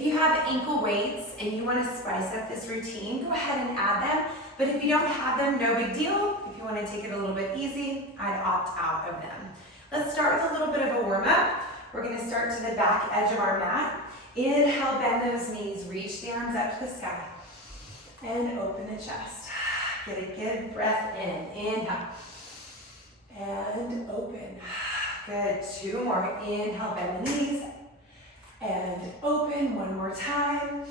If you have ankle weights and you want to spice up this routine, go ahead and add them. But if you don't have them, no big deal. If you want to take it a little bit easy, I'd opt out of them. Let's start with a little bit of a warm-up. We're going to start to the back edge of our mat. Inhale, bend those knees, reach the arms up to the sky, and open the chest. Get a good breath in. Inhale, and open. Good, 2 more. Inhale, bend the knees, and open. 1 more time.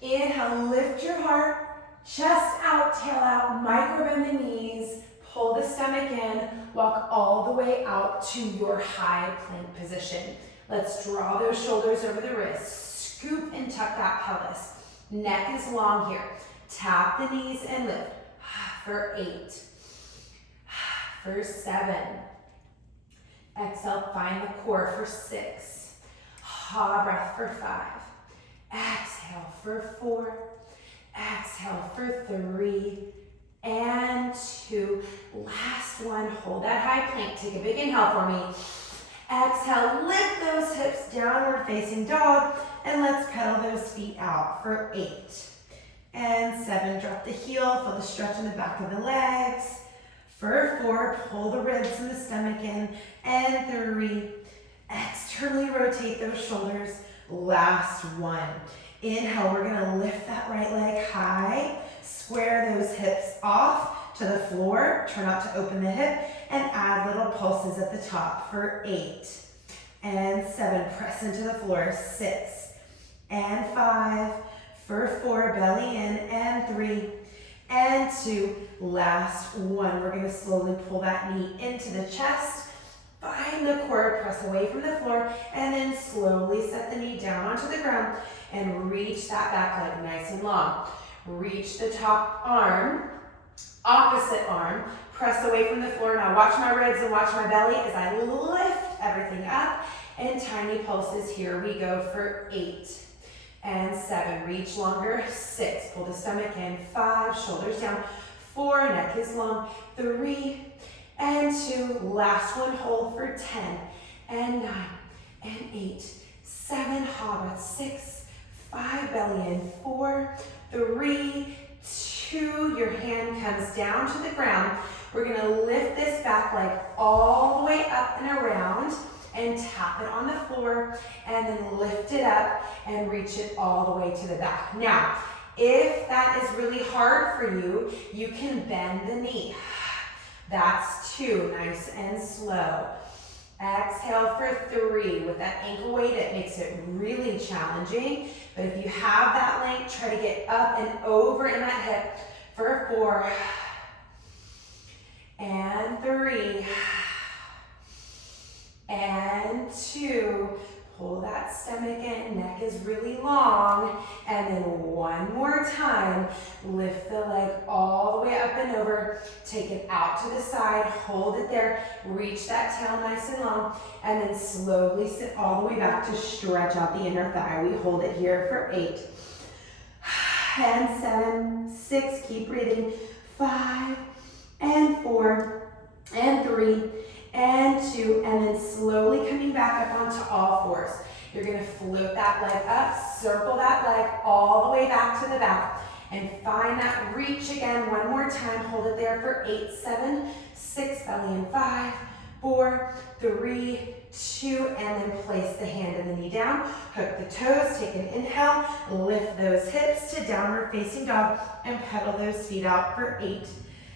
Inhale, lift your heart. Chest out, tail out, micro bend the knees, pull the stomach in, walk all the way out to your high plank position. Let's draw those shoulders over the wrists, scoop and tuck that pelvis. Neck is long here. Tap the knees and lift. For 8, for 7. Exhale, find the core for 6. Ha, breath for 5. Exhale for 4. Exhale for 3 and 2. Last one, hold that high plank. Take a big inhale for me. Exhale, lift those hips, downward facing dog, and let's pedal those feet out for 8 and 7. Drop the heel, feel the stretch in the back of the legs. For 4, pull the ribs and the stomach in, and 3, externally rotate those shoulders. Last one. Inhale, we're gonna lift that right leg high, square those hips off to the floor, try not to open the hip, and add little pulses at the top for 8 and 7. Press into the floor, 6 and 5, for 4, belly in, and 3 and 2. Last one, we're gonna slowly pull that knee into the chest, find the core, press away from the floor, and then slowly set the knee down onto the ground and reach that back leg nice and long. Reach the top arm, opposite arm, press away from the floor. Now watch my ribs and watch my belly as I lift everything up, and tiny pulses. Here we go for 8 and 7. Reach longer. 6, pull the stomach in. 5, shoulders down. 4, neck is long. 3 and 2. Last one, hold for 10 and 9 and 8, 7, ha breath. 6, 5, belly in. 4, 3, 2. Your hand comes down to the ground. We're gonna lift this back leg all the way up and around and tap it on the floor, and then lift it up and reach it all the way to the back. Now, if that is really hard for you, you can bend the knee. That's 2, nice and slow. Exhale for 3. With that ankle weight, it makes it really challenging. But if you have that length, try to get up and over in that hip for 4 and 3 and 2. Pull that stomach in, neck is really long, and then one more time, lift the leg all the way up and over, take it out to the side, hold it there, reach that tail nice and long, and then slowly sit all the way back to stretch out the inner thigh. We hold it here for 8 and 7, 6, keep breathing, 5 and 4 and 3 and 2, and then slowly coming back up onto all 4s. You're gonna float that leg up, circle that leg all the way back to the back, and find that reach again. One more time, hold it there for 8, 7, 6, belly in. 5, 4, 3, 2, and then place the hand and the knee down. Hook the toes, take an inhale, lift those hips to downward facing dog, and pedal those feet out for 8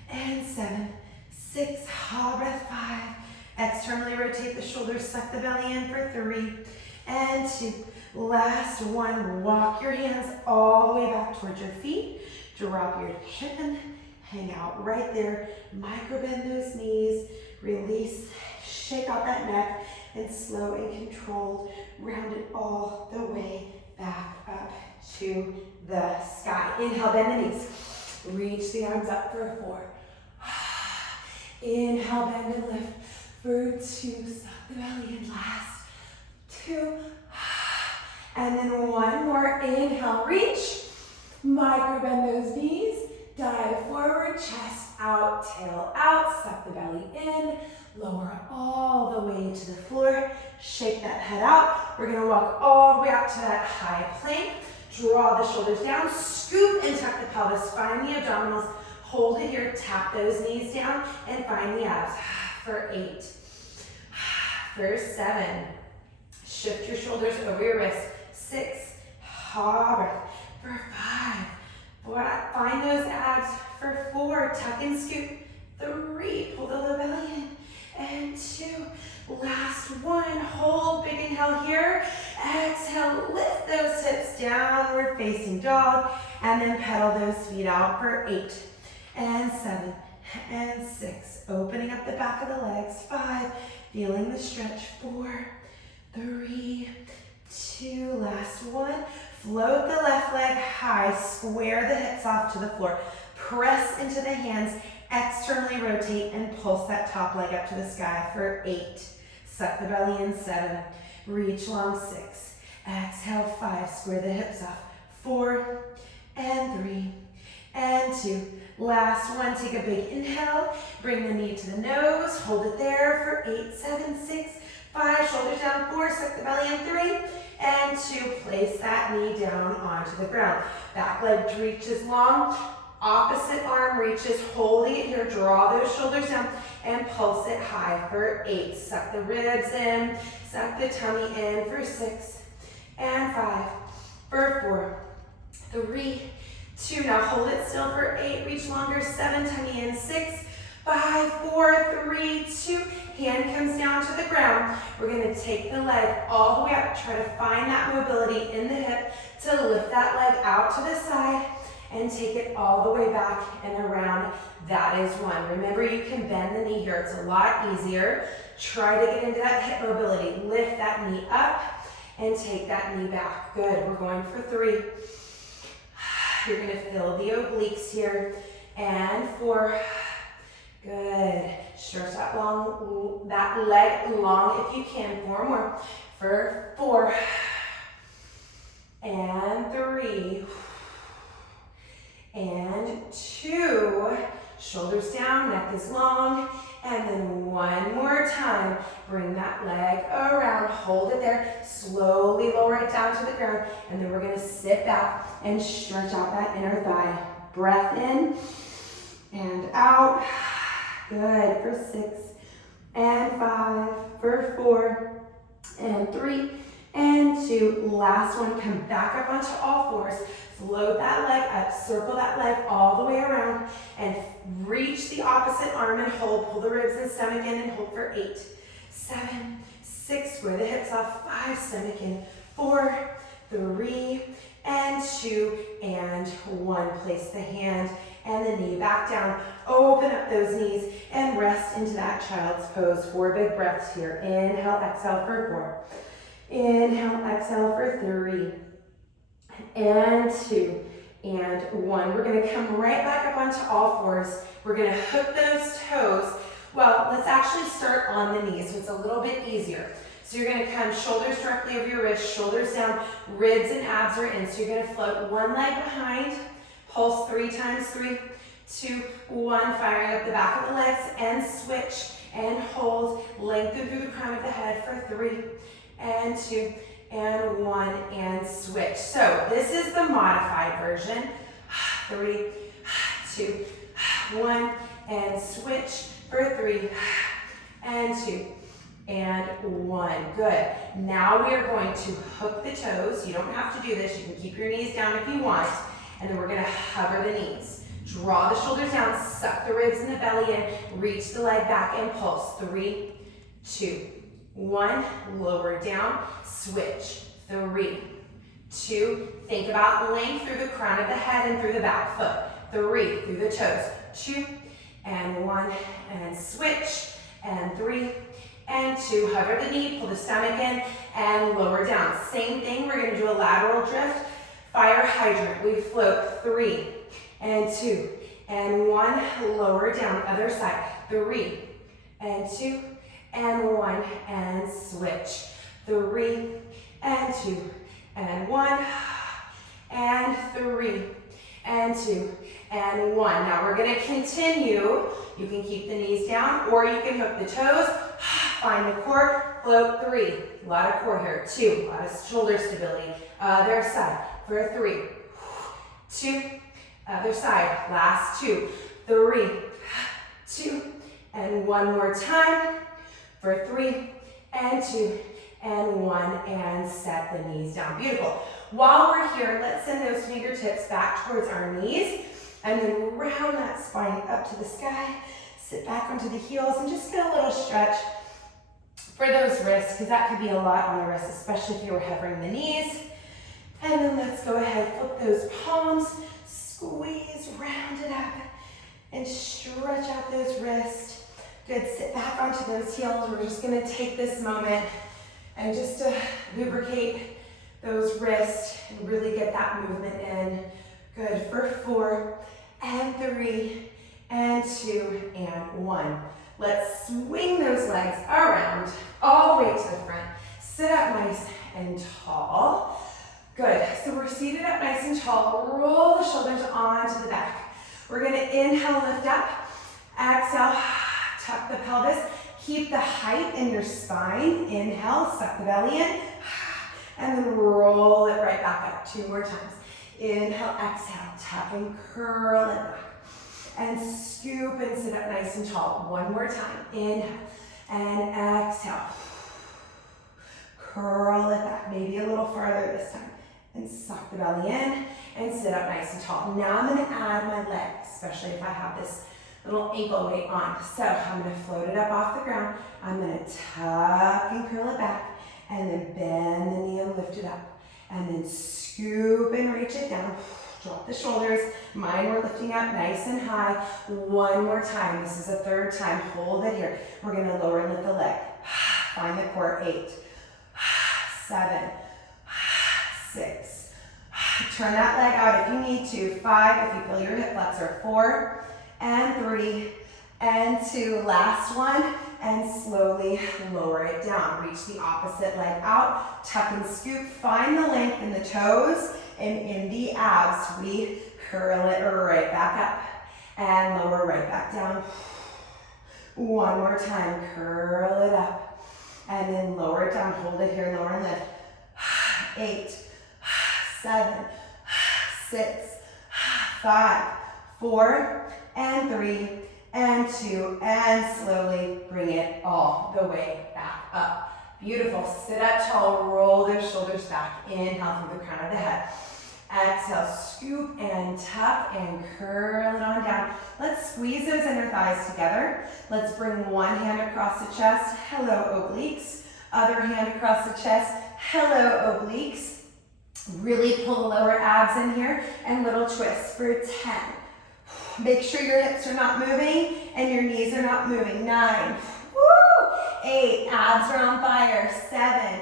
and 7, 6, ha breath. 5, externally rotate the shoulders, suck the belly in for 3 and 2. Last one, walk your hands all the way back towards your feet. Drop your chin, hang out right there. Micro bend those knees, release, shake out that neck, and slow and controlled, round it all the way back up to the sky. Inhale, bend the knees. Reach the arms up for 4. Inhale, bend and lift for 2. Suck the belly in. Last 2. And then one more. Inhale, reach. Micro bend those knees. Dive forward, chest out, tail out. Suck the belly in. Lower all the way to the floor. Shake that head out. we're gonna walk all the way up to that high plank. Draw the shoulders down, scoop and tuck the pelvis, find the abdominals, hold it here, tap those knees down, and find the abs. For 8, for 7, shift your shoulders over your wrists. 6, breath. For 5, find those abs. For 4, tuck and scoop. 3, pull the low belly in. And 2, last 1, hold, big inhale here. Exhale, lift those hips, downward facing dog, and then pedal those feet out for 8, and 7, and 6, opening up the back of the legs. 5, feeling the stretch. 4, 3, 2, last 1. Float the left leg high, square the hips off to the floor. Press into the hands, externally rotate and pulse that top leg up to the sky for 8. Suck the belly in. 7, reach long. 6, exhale. 5, square the hips off. 4, and 3, and 2. Last 1, take a big inhale, bring the knee to the nose, hold it there for 8, 7, 6, 5, shoulders down. 4, suck the belly in. 3, and 2, place that knee down onto the ground. Back leg reaches long, opposite arm reaches, holding it here, draw those shoulders down and pulse it high for 8. Suck the ribs in, suck the tummy in for 6, and 5, for 4, 3, 2, now hold it still for 8, reach longer. 7, tummy in. 6, 5, 4, 3, 2, hand comes down to the ground. We're gonna take the leg all the way up, try to find that mobility in the hip to lift that leg out to the side and take it all the way back and around. That is 1. Remember, you can bend the knee here. It's a lot easier. Try to get into that hip mobility. Lift that knee up and take that knee back. Good, we're going for 3. You're gonna fill the obliques here. And 4, good. Stretch that leg long if you can. 4 more. For 4, and 3, and 2, shoulders down, neck is long, and then 1 more time, bring that leg around, hold it there, slowly lower it down to the ground, and then we're gonna sit back and stretch out that inner thigh. Breath in, and out, good, for 6, and 5, for 4, and 3, and 2, last 1, come back up onto all 4s, float that leg up, circle that leg all the way around, and reach the opposite arm and hold, pull the ribs and stomach in and hold for 8, 7, 6, square the hips off. 5, stomach in. 4, 3, and 2, and 1, place the hand and the knee back down, open up those knees and rest into that child's pose. 4 big breaths here. Inhale, exhale for 4. Inhale, exhale for 3, and 2, and 1. We're gonna come right back up onto all 4s. We're gonna hook those toes. Well, let's actually start on the knees, so it's a little bit easier. So you're gonna come shoulders directly over your wrists, shoulders down, ribs and abs are in. So you're gonna float 1 leg behind, pulse 3 times, 3, 2, 1, firing up the back of the legs, and switch, and hold, lengthen through the crown of the head for 3, and 2, and 1, and switch. So this is the modified version. 3, 2, 1, and switch for 3, and 2, and 1. Good. Now we are going to hook the toes. You don't have to do this. You can keep your knees down if you want. And then we're going to hover the knees. Draw the shoulders down, suck the ribs and the belly in, reach the leg back and pulse. 3, 2, 1, lower down, switch. 3, 2, think about length through the crown of the head and through the back foot. 3, through the toes. 2, and 1, and switch. And 3, and 2, hover the knee, pull the stomach in, and lower down. Same thing, we're gonna do a lateral drift. Fire hydrant, we float. 3, and 2, and 1, lower down, other side. 3, and 2, and 1, and switch. 3, and 2, and 1, and 3, and 2, and 1. Now we're gonna continue. You can keep the knees down or you can hook the toes, find the core, float, 3. A lot of core here, 2. A lot of shoulder stability. Other side for 3, 2. Other side, last 2, 3, 2. And one more time for 3 and 2 and 1, and set the knees down. Beautiful. While we're here, let's send those fingertips back towards our knees and then round that spine up to the sky. Sit back onto the heels and just get a little stretch for those wrists, because that could be a lot on the wrists, especially if you were hovering the knees. And then let's go ahead, flip those palms, squeeze, round it up, and stretch out those wrists. Good, sit back onto those heels. We're just gonna take this moment and just lubricate those wrists and really get that movement in. Good, for 4 and 3 and 2 and 1. Let's swing those legs around all the way to the front. Sit up nice and tall. Good, so we're seated up nice and tall. Roll the shoulders onto the back. We're gonna inhale, lift up. Exhale, tuck the pelvis. Keep the height in your spine. Inhale, suck the belly in. And then roll it right back up. 2 more times. Inhale, exhale, tuck and curl it back. And scoop and sit up nice and tall. 1 more time. Inhale and exhale. Curl it back, maybe a little farther this time. And suck the belly in and sit up nice and tall. Now I'm gonna add my leg, especially if I have this little ankle weight on. So I'm gonna float it up off the ground. I'm gonna tuck and curl it back, and then bend the knee and lift it up. And then scoop and reach it down. Drop the shoulders. Mine we're lifting up nice and high. 1 more time. This is the 3rd time. Hold it here. We're gonna lower and lift the leg. Find the core. 8, 7, 6. Turn that leg out if you need to. 5 if you feel your hip flexor. 4 and 3 and 2. Last one. And slowly lower it down. Reach the opposite leg out. Tuck and scoop. Find the length in the toes and in the abs. We curl it right back up and lower right back down. 1 more time. Curl it up and then lower it down. Hold it here. Lower and lift. 8, 7, 6, 5, 4 and 3 and 2, and slowly bring it all the way back up. Beautiful. Sit up tall, roll those shoulders back. Inhale through the crown of the head. Exhale, scoop and tuck and curl it on down. Let's squeeze those inner thighs together. Let's bring one hand across the chest. Hello, obliques. Other hand across the chest. Hello, obliques. Really pull the lower abs in here, and little twists for 10. Make sure your hips are not moving and your knees are not moving. 9, woo, 8, abs are on fire. 7,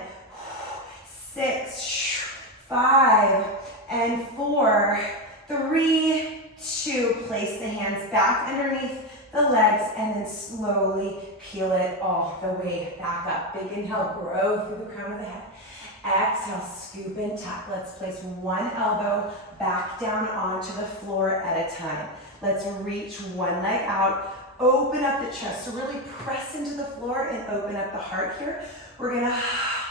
6, 5, and 4, 3, 2. Place the hands back underneath the legs and then slowly peel it all the way back up. Big inhale, grow through the crown of the head. Exhale, scoop and tuck. Let's place one elbow back down onto the floor at a time. Let's reach one leg out. Open up the chest. So really press into the floor and open up the heart here. We're gonna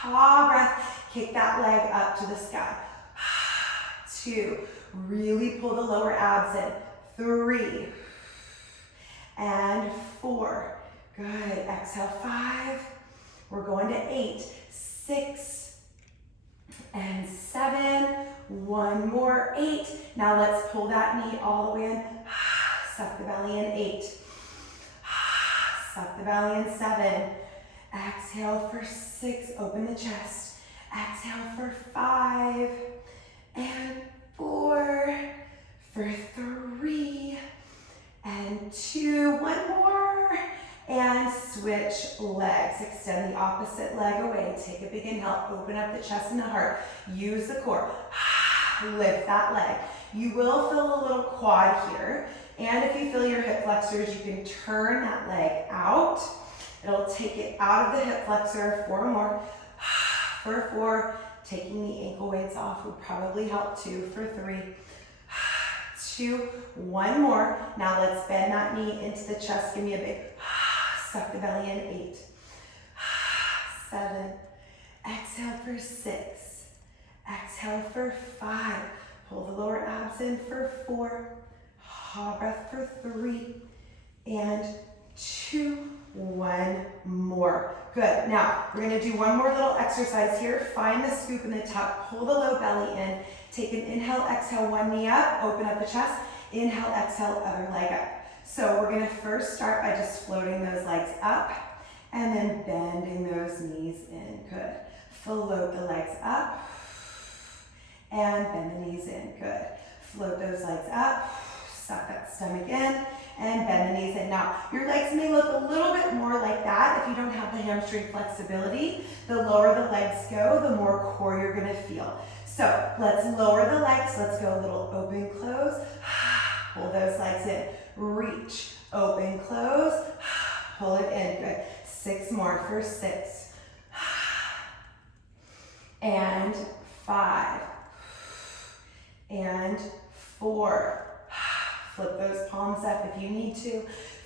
breath. Kick that leg up to the sky. 2. Really pull the lower abs in. 3 and 4. Good. Exhale, 5. We're going to 8, 6, and 7. 1 more. 8. Now let's pull that knee all the way in. Suck the belly in. 8. Suck the belly in. 7. Exhale for 6. Open the chest. Exhale for 5 and 4, for 3 and 2. 1 more. And switch legs. Extend the opposite leg away. Take a big inhale. Open up the chest and the heart. Use the core. Lift that leg. You will feel a little quad here. And if you feel your hip flexors, you can turn that leg out. It'll take it out of the hip flexor. 4 more. For 4. Taking the ankle weights off would probably help too. For 3. 2. 1 more. Now let's bend that knee into the chest. Give me a big suck the belly in. 8, 7. Exhale for 6. Exhale for 5. Pull the lower abs in for 4. Breath for 3 and 2. 1 more. Good. Now, we're going to do one more little exercise here. Find the scoop and the tuck. Pull the low belly in. Take an inhale, exhale, one knee up. Open up the chest. Inhale, exhale, other leg up. So we're going to first start by just floating those legs up and then bending those knees in. Good. Float the legs up and bend the knees in. Good. Float those legs up. Suck that stomach in and bend the knees in. Now, your legs may look a little bit more like that if you don't have the hamstring flexibility. The lower the legs go, the more core you're going to feel. So let's lower the legs. Let's go a little open, close. Pull those legs in. Reach, open, close. Pull it in. Good. 6 more for 6. And 5. And 4. Flip those palms up if you need to.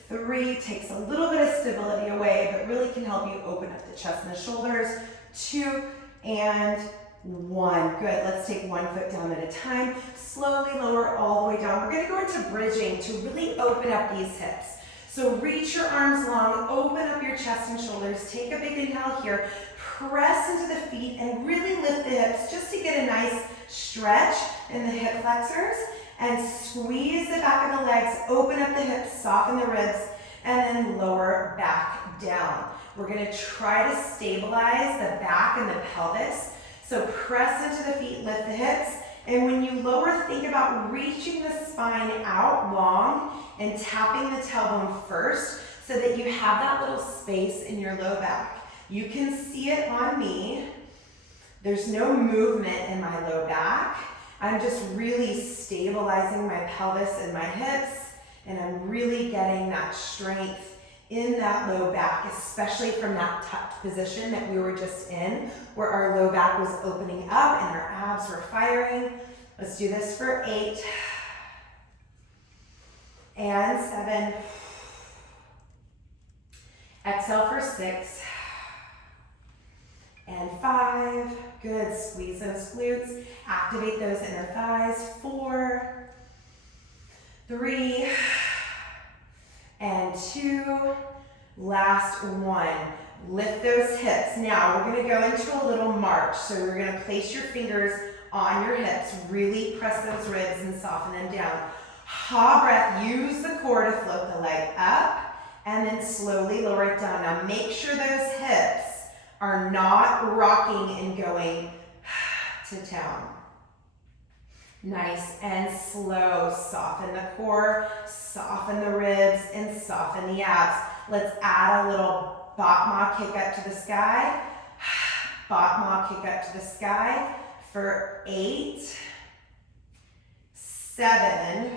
3 takes a little bit of stability away, but really can help you open up the chest and the shoulders. 2 and 1. Good. Let's take one foot down at a time. Slowly lower all the way down. We're going to go into bridging to really open up these hips. So reach your arms long, open up your chest and shoulders. Take a big inhale here. Press into the feet and really lift the hips just to get a nice stretch in the hip flexors. And squeeze the back of the legs, open up the hips, soften the ribs, and then lower back down. We're going to try to stabilize the back and the pelvis. So press into the feet, lift the hips, and when you lower, think about reaching the spine out long and tapping the tailbone first so that you have that little space in your low back. You can see it on me. There's no movement in my low back. I'm just really stabilizing my pelvis and my hips, and I'm really getting that strength in that low back, especially from that tucked position that we were just in, where our low back was opening up and our abs were firing. Let's do this for 8 and 7. Exhale for 6 and 5. Good. Squeeze those glutes. Activate those inner thighs. 4, 3, and 2. Last 1. Lift those hips. Now we're going to go into a little march. So we're going to place your fingers on your hips. Really press those ribs and soften them down. Ha breath. Use the core to float the leg up and then slowly lower it down. Now make sure those hips are not rocking and going to town. Nice and slow. Soften the core, soften the ribs, and soften the abs. Let's add a little Batma kick up to the sky. Batma kick up to the sky for 8, 7,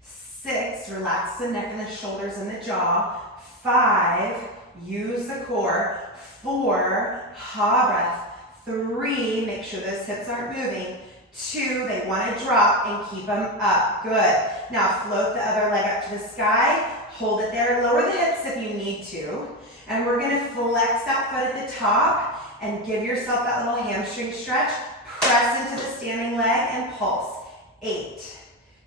6. Relax the neck and the shoulders and the jaw. 5. Use the core. 4. Ha breath. 3. Make sure those hips aren't moving. 2. They want to drop and keep them up. Good. Now float the other leg up to the sky. Hold it there. Lower the hips if you need to. And we're going to flex that foot at the top and give yourself that little hamstring stretch. Press into the standing leg and pulse. 8,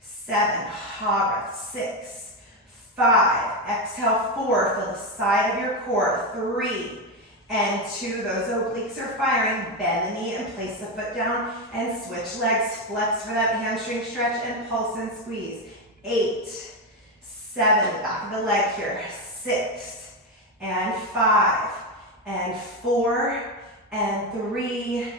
7. Ha breath. 6, 5. Exhale. 4. Feel the side of your core. 3 and 2. Those obliques are firing. Bend the knee and place the foot down and switch legs. Flex for that hamstring stretch and pulse and squeeze. 8, 7. Back of the leg here. 6 and 5 and 4 and 3,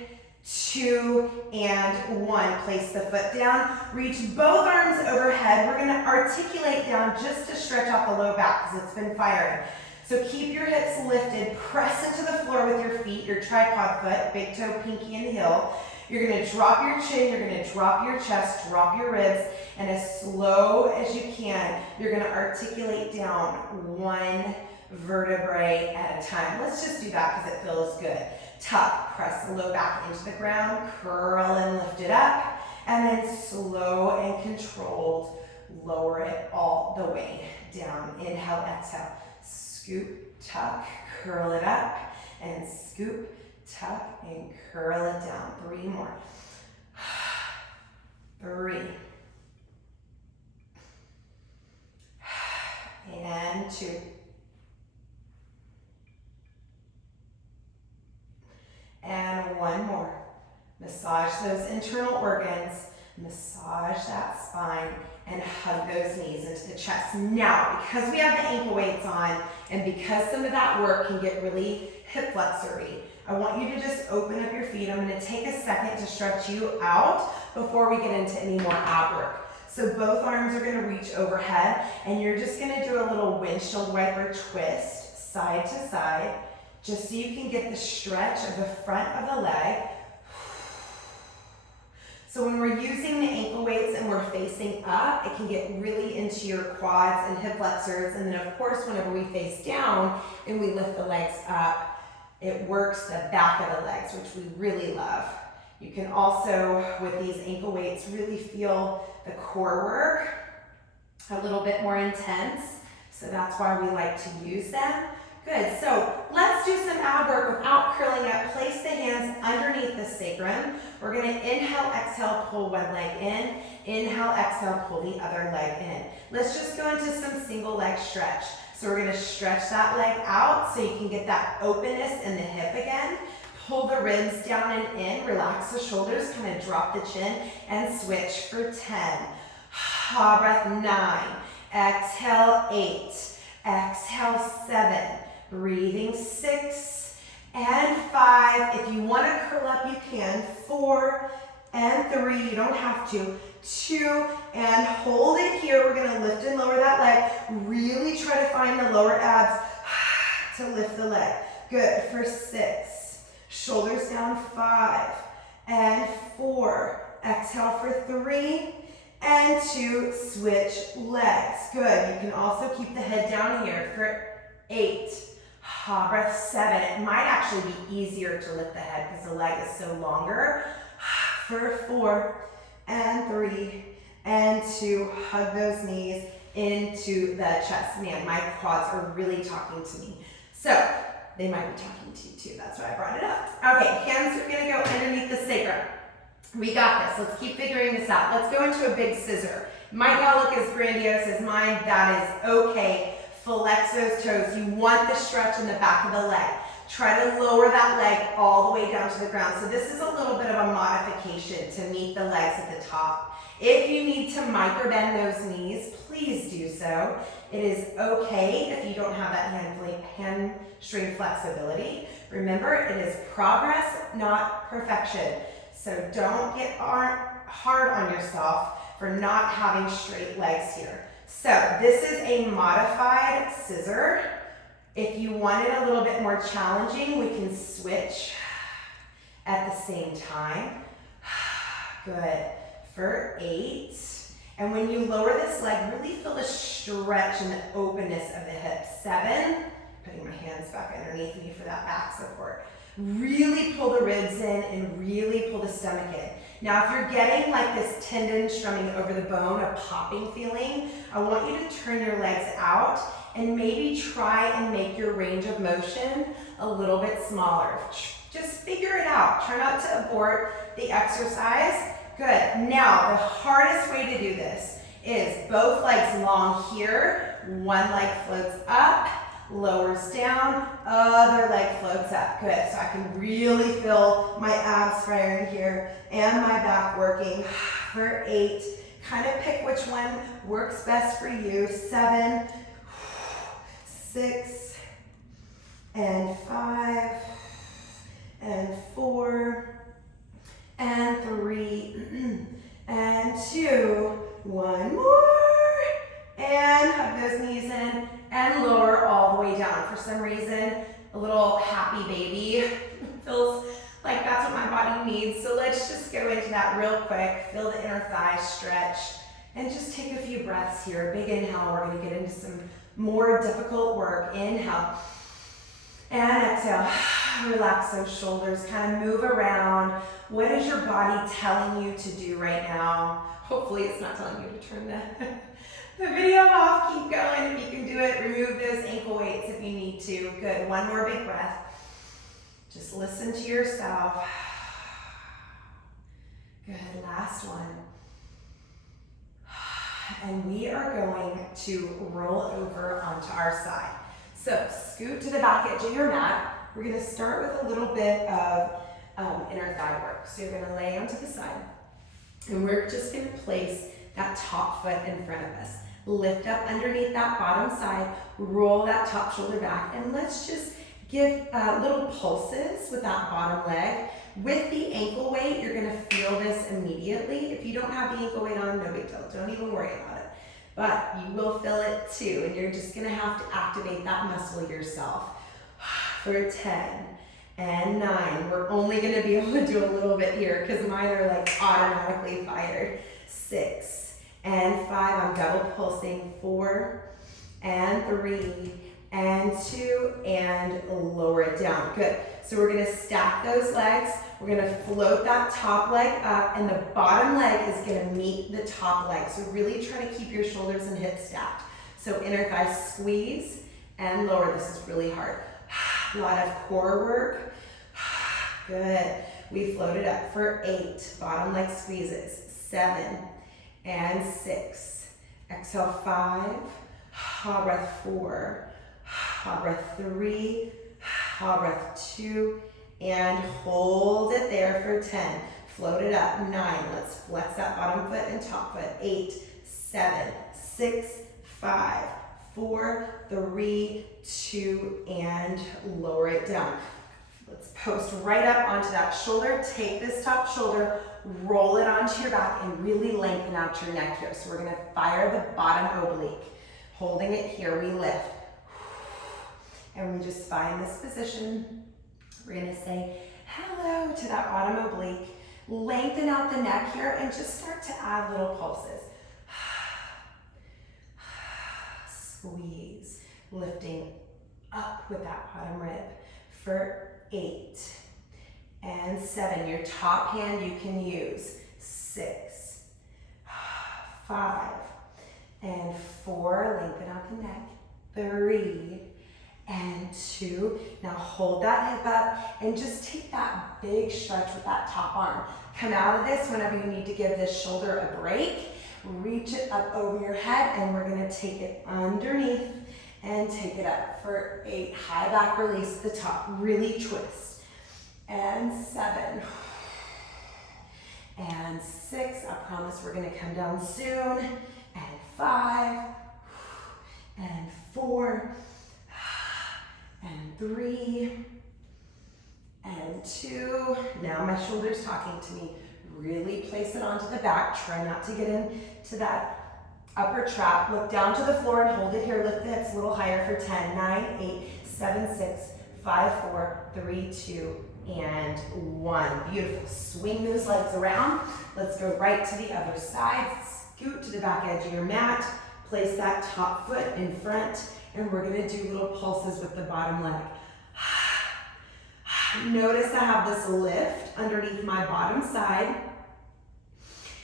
2 and 1. Place the foot down. Reach both arms overhead. We're going to articulate down just to stretch out the low back because it's been firing. So keep your hips lifted. Press into the floor with your feet, your tripod foot, big toe, pinky, and heel. You're going to drop your chin. You're going to drop your chest, drop your ribs, and as slow as you can, you're going to articulate down one vertebrae at a time. Let's just do that because it feels good. Tuck, press the low back into the ground, curl and lift it up, and then slow and controlled, lower it all the way down. Inhale, exhale. Scoop, tuck, curl it up, and scoop, tuck, and curl it down. 3 more. 3. And 2. And 1 more. Massage those internal organs, massage that spine, and hug those knees into the chest. Now, because we have the ankle weights on, and because some of that work can get really hip flexor-y, I want you to just open up your feet. I'm going to take a second to stretch you out before we get into any more ab work. So both arms are going to reach overhead, and you're just going to do a little windshield wiper twist, side to side, just so you can get the stretch of the front of the leg. So when we're using the ankle weights and we're facing up, it can get really into your quads and hip flexors. And then of course, whenever we face down and we lift the legs up, it works the back of the legs, which we really love. You can also, with these ankle weights, really feel the core work a little bit more intense. So that's why we like to use them. Good, so let's do some ab work without curling up. Place the hands underneath the sacrum. We're gonna inhale, exhale, pull one leg in. Inhale, exhale, pull the other leg in. Let's just go into some single leg stretch. So we're gonna stretch that leg out so you can get that openness in the hip again. Pull the ribs down and in, relax the shoulders, kind of drop the chin, and switch for 10. Breath 9, exhale 8, exhale 7. Breathing 6 and 5. If you want to curl up, you can. 4 and 3. You don't have to. 2 and hold it here. We're going to lift and lower that leg. Really try to find the lower abs to lift the leg. Good. For 6. Shoulders down. 5 and 4. Exhale for 3 and 2. Switch legs. Good. You can also keep the head down here for 8. Breath 7. It might actually be easier to lift the head because the leg is so longer. For 4 and 3 and 2. Hug those knees into the chest. Man, my quads are really talking to me. So they might be talking to you too. That's why I brought it up. Okay, hands are going to go underneath the sacrum. We got this. Let's keep figuring this out. Let's go into a big scissor. Might not look as grandiose as mine. That is okay. Flex those toes. You want the stretch in the back of the leg. Try to lower that leg all the way down to the ground. So this is a little bit of a modification to meet the legs at the top. If you need to micro bend those knees, please do so. It is okay if you don't have that hamstring flexibility. Remember, it is progress, not perfection. So don't get hard on yourself for not having straight legs here. So this is a modified scissor. If you want it a little bit more challenging, we can switch at the same time. Good. For 8. And when you lower this leg, really feel the stretch and the openness of the hips. 7. Putting my hands back underneath me for that back support. Really pull the ribs in and really pull the stomach in. Now, if you're getting like this tendon strumming over the bone, a popping feeling, I want you to turn your legs out and maybe try and make your range of motion a little bit smaller. Just figure it out. Try not to abort the exercise. Good. Now, the hardest way to do this is both legs long here. One leg floats up, lowers down, other leg floats up. Good. So I can really feel my abs firing here and my back working. For 8. Kind of pick which one works best for you. 7, 6, and 5, and 4, and 3, and 2. One more. And hug those knees in and lower all the way down. For some reason, a little happy baby feels like that's what my body needs. So let's just go into that real quick. Feel the inner thigh stretch and just take a few breaths here. Big inhale. We're going to get into some more difficult work. Inhale and exhale. Relax those shoulders. Kind of move around. What is your body telling you to do right now? Hopefully it's not telling you to turn the video off. Keep going if you can do it. Remove those ankle weights if you need to. Good. One more big breath. Just listen to yourself. Good, last one. And we are going to roll over onto our side. So scoot to the back edge of your mat. We're gonna start with a little bit of inner thigh work. So you're gonna lay onto the side, and we're just gonna place that top foot in front of us. Lift up underneath that bottom side, roll that top shoulder back, and let's just give little pulses with that bottom leg. With the ankle weight, you're gonna feel this immediately. If you don't have the ankle weight on, no big deal, don't even worry about it. But you will feel it too, and you're just gonna have to activate that muscle yourself. For 10 and 9, we're only gonna be able to do a little bit here because mine are like automatically fired. 6 and 5, I'm double pulsing. 4 and 3 and 2, and lower it down. Good. So we're gonna stack those legs. We're gonna float that top leg up, and the bottom leg is gonna meet the top leg. So really try to keep your shoulders and hips stacked. So inner thigh squeeze and lower. This is really hard. A lot of core work. Good. We floated up for 8. Bottom leg squeezes. 7 and 6. Exhale, 5. Ha breath, 4. Ha breath, 3. Ha breath, 2. And hold it there for 10. Float it up. 9. Let's flex that bottom foot and top foot. 8, 7, 6, 5, 4, 3, 2, and lower it down. Let's post right up onto that shoulder. Take this top shoulder, roll it onto your back, and really lengthen out your neck here. So we're gonna fire the bottom oblique. Holding it here, we lift. And we just find this position. We're gonna say hello to that bottom oblique. Lengthen out the neck here and just start to add little pulses. Squeeze, lifting up with that bottom rib for 8 and 7. Your top hand you can use. 6, 5 and 4. Lengthen out the neck. 3 and 2. Now hold that hip up and just take that big stretch with that top arm. Come out of this whenever you need to give this shoulder a break. Reach it up over your head, and we're gonna take it underneath and take it up for 8. High back release the top, really twist. And 7 and 6. I promise we're gonna come down soon. And 5 and 4 and 3 and 2. Now my shoulder's talking to me. Really place it onto the back. Try not to get into that upper trap. Look down to the floor and hold it here. Lift the hips a little higher for 10, 9, 8, 7, 6, 5, 4, 3, 2, and 1. Beautiful. Swing those legs around. Let's go right to the other side. Scoot to the back edge of your mat. Place that top foot in front, and we're gonna do little pulses with the bottom leg. Notice I have this lift underneath my bottom side,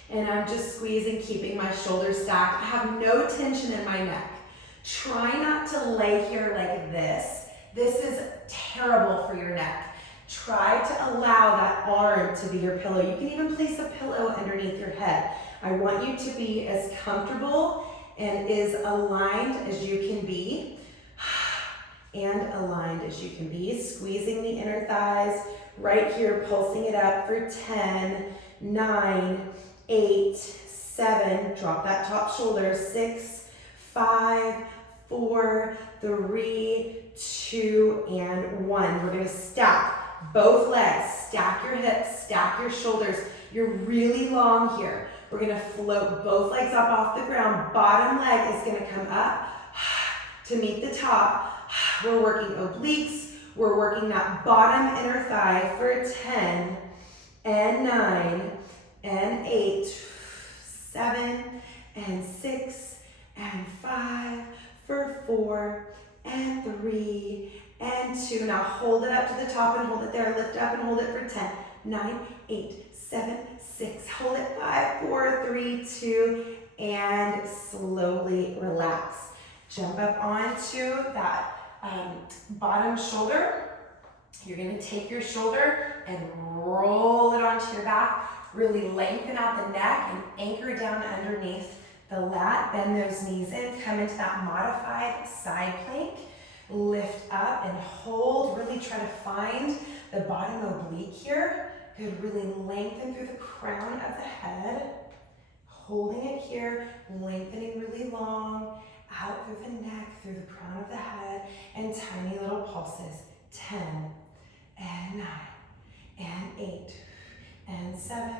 and I'm just squeezing, keeping my shoulders stacked. I have no tension in my neck. Try not to lay here like this. This is terrible for your neck. Try to allow that arm to be your pillow. You can even place a pillow underneath your head. I want you to be as comfortable and as aligned as you can be. And aligned as you can be. Squeezing the inner thighs right here, pulsing it up for 10, 9, 8, 7. Drop that top shoulder. 6, 5, 4, 3, 2, and 1. We're gonna stack both legs. Stack your hips, stack your shoulders. You're really long here. We're gonna float both legs up off the ground. Bottom leg is gonna come up to meet the top. We're working obliques. We're working that bottom inner thigh for 10 and 9 and 8, 7 and 6 and 5 for 4 and 3 and 2. Now hold it up to the top and hold it there. Lift up and hold it for 10, 9, 8, 7, 6. Hold it 5, 4, 3, 2, and slowly relax. Jump up onto that bottom shoulder. You're gonna take your shoulder and roll it onto your back. Really lengthen out the neck and anchor down underneath the lat. Bend those knees in, come into that modified side plank. Lift up and hold. Really try to find the bottom oblique here. Good, really lengthen through the crown of the head. Holding it here, lengthening really long, out through the neck, through the crown of the head, and tiny little pulses. 10, and 9, and 8, and 7,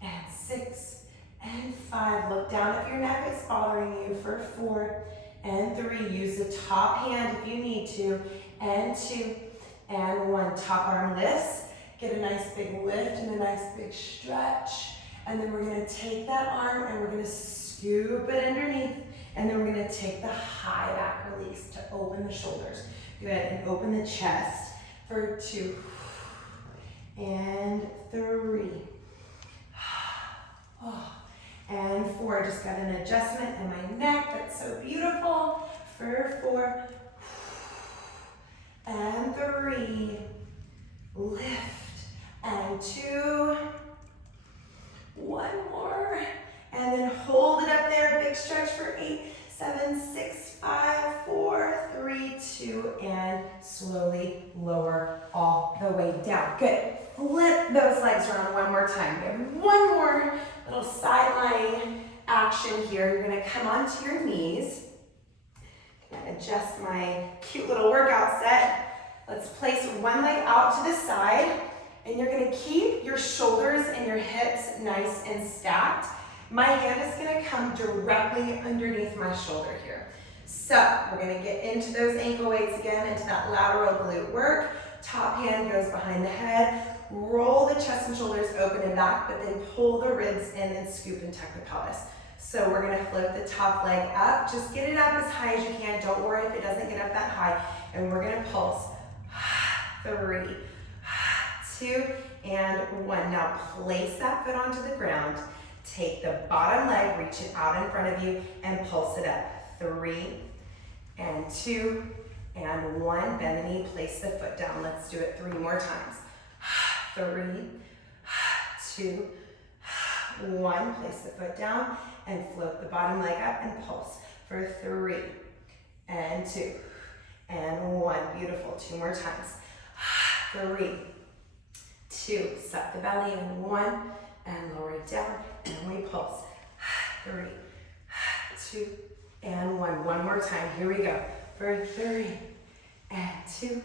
and 6, and 5. Look down if your neck is bothering you for 4, and 3. Use the top hand if you need to, and 2, and 1. Top arm lifts. Get a nice big lift and a nice big stretch. And then we're gonna take that arm and we're gonna scoop it underneath. And then we're gonna take the high back release to open the shoulders. Go ahead and open the chest for 2, and 3, and 4. Just got an adjustment in my neck, that's so beautiful. For 4, and 3, lift, and 2, 1 more, and then hold it up there, big stretch for 8, 7, 6, 5, 4, 3, 2, and slowly lower all the way down. Good. Flip those legs around one more time. We have one more little sideline action here. You're gonna come onto your knees. I'm gonna adjust my cute little workout set. Let's place one leg out to the side, and you're gonna keep your shoulders and your hips nice and stacked. My hand is gonna come directly underneath my shoulder here. So we're gonna get into those ankle weights again, into that lateral glute work. Top hand goes behind the head. Roll the chest and shoulders open and back, but then pull the ribs in and scoop and tuck the pelvis. So we're gonna float the top leg up. Just get it up as high as you can. Don't worry if it doesn't get up that high. And we're gonna pulse. 3, 2, and 1. Now place that foot onto the ground. Take the bottom leg, reach it out in front of you, and pulse it up. 3, and 2, and 1. Bend the knee, place the foot down. Let's do it 3 more times. 3, 2, 1. Place the foot down and float the bottom leg up and pulse for 3, and 2, and 1. Beautiful. 2 more times. 3, 2. Suck the belly in. 1, and lower it down, and we pulse. 3, 2, and 1. One more time. Here we go. For 3, and 2,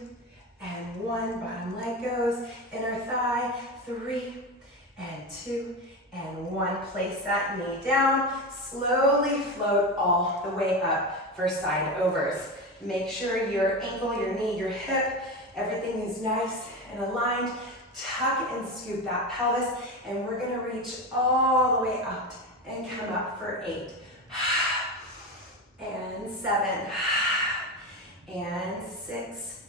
and 1. Bottom leg goes. Inner thigh. 3, and 2, and 1. Place that knee down. Slowly float all the way up for side overs. Make sure your ankle, your knee, your hip, everything is nice and aligned. Tuck and scoop that pelvis, and we're gonna reach all the way out and come up for 8, and 7, and 6,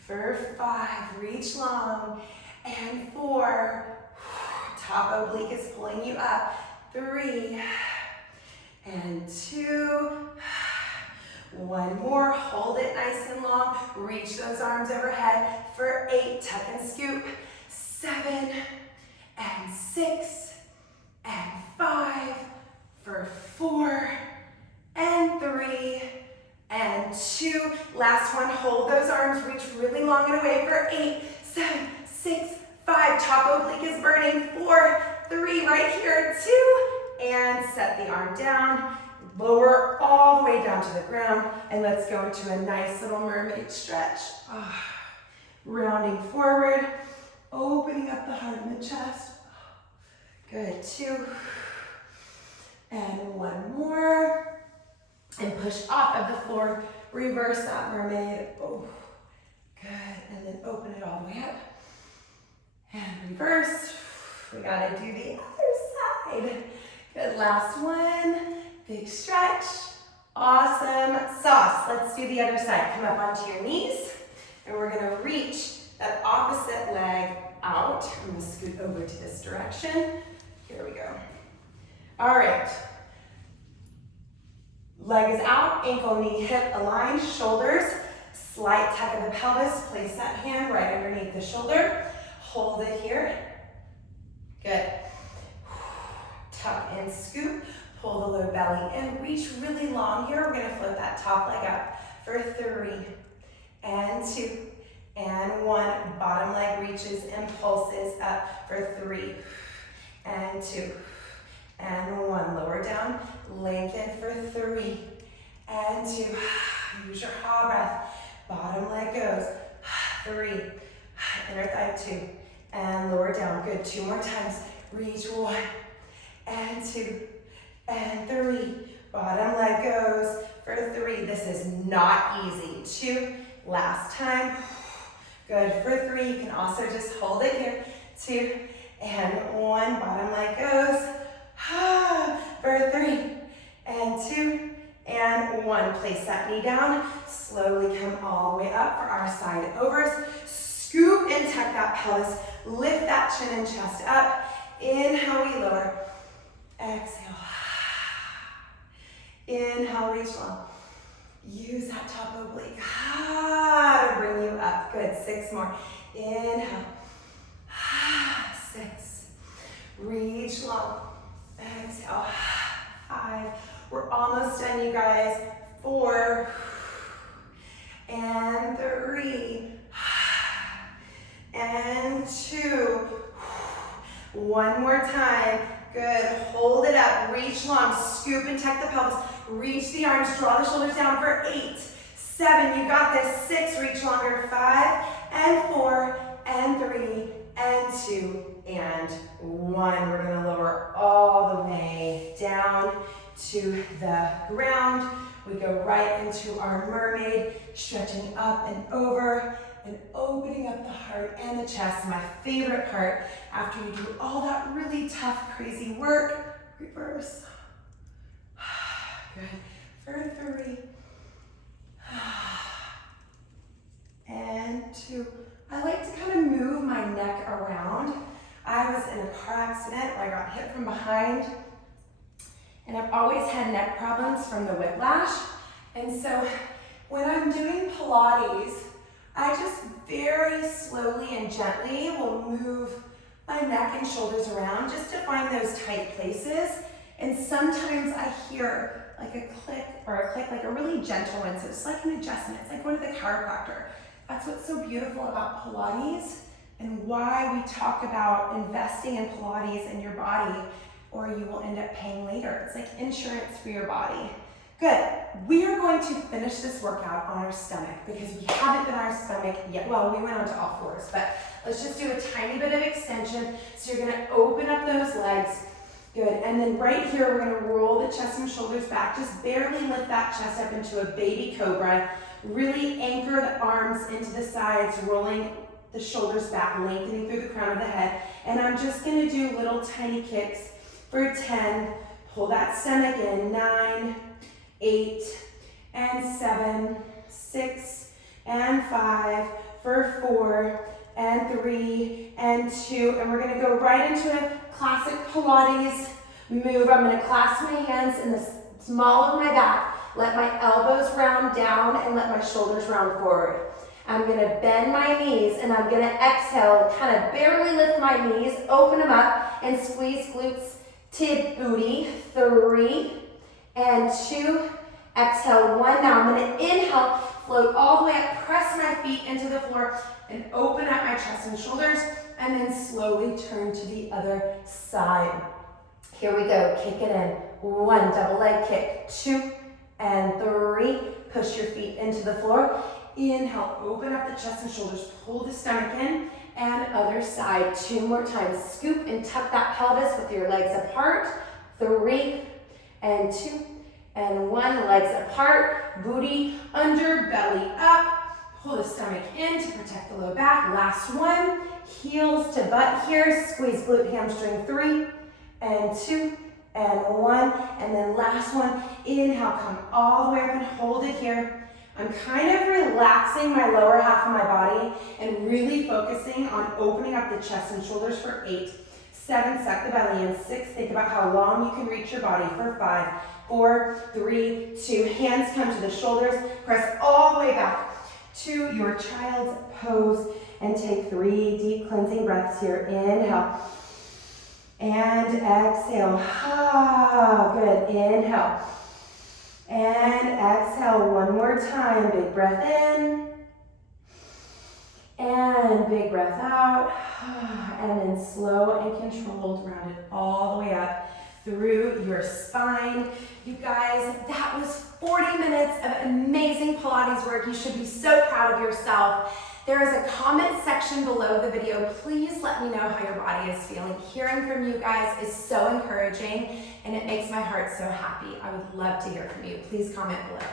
for 5, reach long, and 4, top oblique is pulling you up, 3, and 2, 1 more, hold it nice and long, reach those arms overhead for 8, tuck and scoop, 7, and 6, and 5, for 4, and 3, and 2, last one, hold those arms, reach really long and away for 8, 7, 6, 5, top oblique is burning, 4, 3, right here, 2, and set the arm down. Lower all the way down to the ground, and let's go into a nice little mermaid stretch. Rounding forward, opening up the heart and the chest. Good, 2, and 1 more. And push off of the floor, reverse that mermaid. Oh, good, and then open it all the way up. And reverse. We gotta do the other side. Good, last one. Big stretch. Awesome sauce. Let's do the other side. Come up onto your knees, and we're gonna reach that opposite leg out. I'm gonna scoot over to this direction. Here we go. All right. Leg is out, ankle, knee, hip aligned, shoulders Slight tuck of the pelvis. Place that hand right underneath the shoulder. Hold it here. Good. Tuck and scoop. Pull the low belly in. Reach really long here. We're going to float that top leg up for 3 and 2 and 1. Bottom leg reaches and pulses up for 3 and 2 and 1. Lower down. Lengthen for 3 and 2. Use your ha breath. Bottom leg goes. 3. Inner thigh 2. And lower down. Good. 2 more times. Reach 1 and 2 and 3. Bottom leg goes for 3. This is not easy. 2. Last time. Good for 3. You can also just hold it here. 2 and 1. Bottom leg goes for 3 and 2 and 1. Place that knee down. Slowly come all the way up for our side overs. Scoop and tuck that pelvis. Lift that chin and chest up. Inhale, we lower. Exhale. Inhale, reach long. Use that top oblique to bring you up. Good. 6 more. Inhale. 6. Reach long. Exhale. 5. We're almost done, you guys. 4 and 3 and 2. 1 more time. Good. Hold it up. Reach long. Scoop and tuck the pelvis. Reach the arms. Draw the shoulders down for 8, 7. You got this. 6. Reach longer. 5 and 4 and 3 and 2 and 1. We're going to lower all the way down to the ground. We go right into our mermaid, stretching up and over and opening up the heart and the chest. My favorite part after you do all that really tough, crazy work. Reverse. Good. For 3 and 2. I like to kind of move my neck around. I was in a car accident where I got hit from behind, and I've always had neck problems from the whiplash. And so when I'm doing Pilates, I just very slowly and gently will move my neck and shoulders around just to find those tight places. And sometimes I hear like a click or a click, like a really gentle one. So it's like an adjustment. It's like going to the chiropractor. That's what's so beautiful about Pilates and why we talk about investing in Pilates in your body, or you will end up paying later. It's like insurance for your body. Good. We are going to finish this workout on our stomach because we haven't been on our stomach yet. Well, we went on to all fours, but let's just do a tiny bit of extension. So you're going to open up those legs. Good. And then right here, we're going to roll the chest and shoulders back. Just barely lift that chest up into a baby cobra. Really anchor the arms into the sides, rolling the shoulders back, lengthening through the crown of the head. And I'm just going to do little tiny kicks for 10. Pull that stomach in. 9, 8, and 7, 6, and 5, for 4, and 3, and 2. And we're going to go right into a classic Pilates move. I'm going to clasp my hands in the small of my back. Let my elbows round down and let my shoulders round forward. I'm going to bend my knees and I'm going to exhale, kind of barely lift my knees, open them up and squeeze glutes to booty. 3 and 2. Exhale. 1. Now I'm going to inhale, float all the way up, press my feet into the floor and open up my chest and shoulders, and then slowly turn to the other side. Here we go. Kick it in. 1. Double leg kick. 2 and 3. Push your feet into the floor. Inhale, open up the chest and shoulders, pull the stomach in, and other side. 2 more times. Scoop and tuck that pelvis with your legs apart. 3 and 2 and 1. Legs apart, booty under, belly up. Pull the stomach in to protect the low back. Last one. Heels to butt here. Squeeze glute hamstring. 3 and 2 and 1. And then last one. Inhale, come all the way up and hold it here. I'm kind of relaxing my lower half of my body and really focusing on opening up the chest and shoulders for 8, 7, suck the belly in. 6, think about how long you can reach your body for 5, 4, 3, 2, hands come to the shoulders, press all the way back. to your child's pose and take 3 deep cleansing breaths here. Inhale and exhale. Good. Inhale and exhale. One more time. Big breath in and big breath out. And then slow and controlled, round it all the way up through your spine. You guys, that was 40 minutes of amazing Pilates work. You should be so proud of yourself. There is a comment section below the video. Please let me know how your body is feeling. Hearing from you guys is so encouraging and it makes my heart so happy. I would love to hear from you. Please comment below.